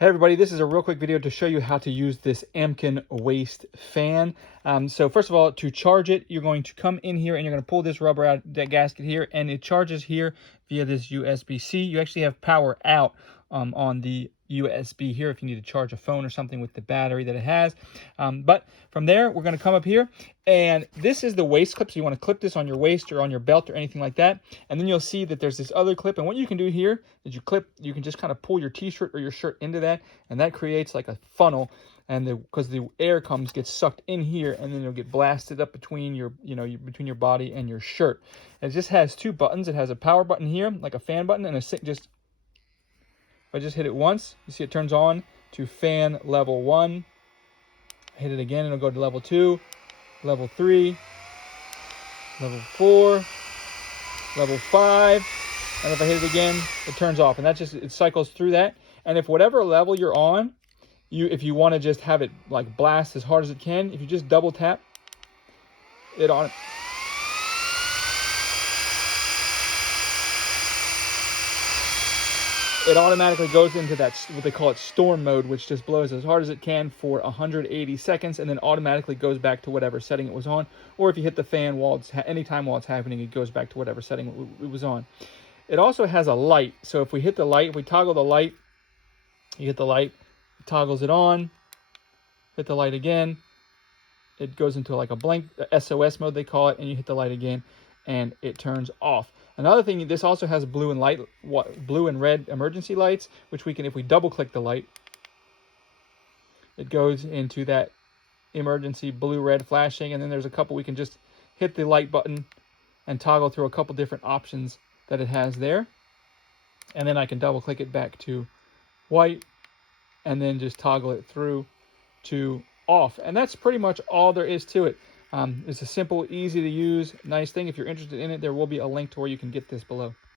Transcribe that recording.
Hey everybody, this is a real quick video to show you how to use this Amken waist fan. So first of all, to charge it, you're going to come in here and you're going to pull this rubber out, that gasket here, and it charges here via this USB-C. You actually have power out on the USB here if you need to charge a phone or something with the battery that it has. But from there, we're going to come up here, and this is the waist clip. So you want to clip this on your waist or on your belt or anything like that. And then you'll see that there's this other clip. And what you can do here is you can just kind of pull your t-shirt or your shirt into that, and that creates like a funnel. And because the air gets sucked in here, and then it'll get blasted up between between your body and your shirt. And it just has two buttons. It has a power button here, like a fan button, and if I just hit it once, you see it turns on to fan level 1. Hit it again, and it'll go to level 2, level 3, level 4, level 5, and if I hit it again, it turns off. And it cycles through that. And if whatever level you're on, if you want to just have it like blast as hard as it can, if you just double tap it on, it automatically goes into that, what they call it, storm mode, which just blows as hard as it can for 180 seconds, and then automatically goes back to whatever setting it was on. Or if you hit the fan anytime while it's happening, it goes back to whatever setting it was on. It also has a light. So if we hit the light, if we toggle the light, you hit the light, it toggles it on, hit the light again, it goes into like a blank SOS mode, they call it, and you hit the light again, and it turns off. Another thing, this also has blue and red emergency lights, which we can, if we double click the light, it goes into that emergency blue-red flashing. And then there's a couple, we can just hit the light button and toggle through a couple different options that it has there. And then I can double click it back to white, and then just toggle it through to off. And that's pretty much all there is to it. It's a simple, easy to use, nice thing. If you're interested in it, there will be a link to where you can get this below.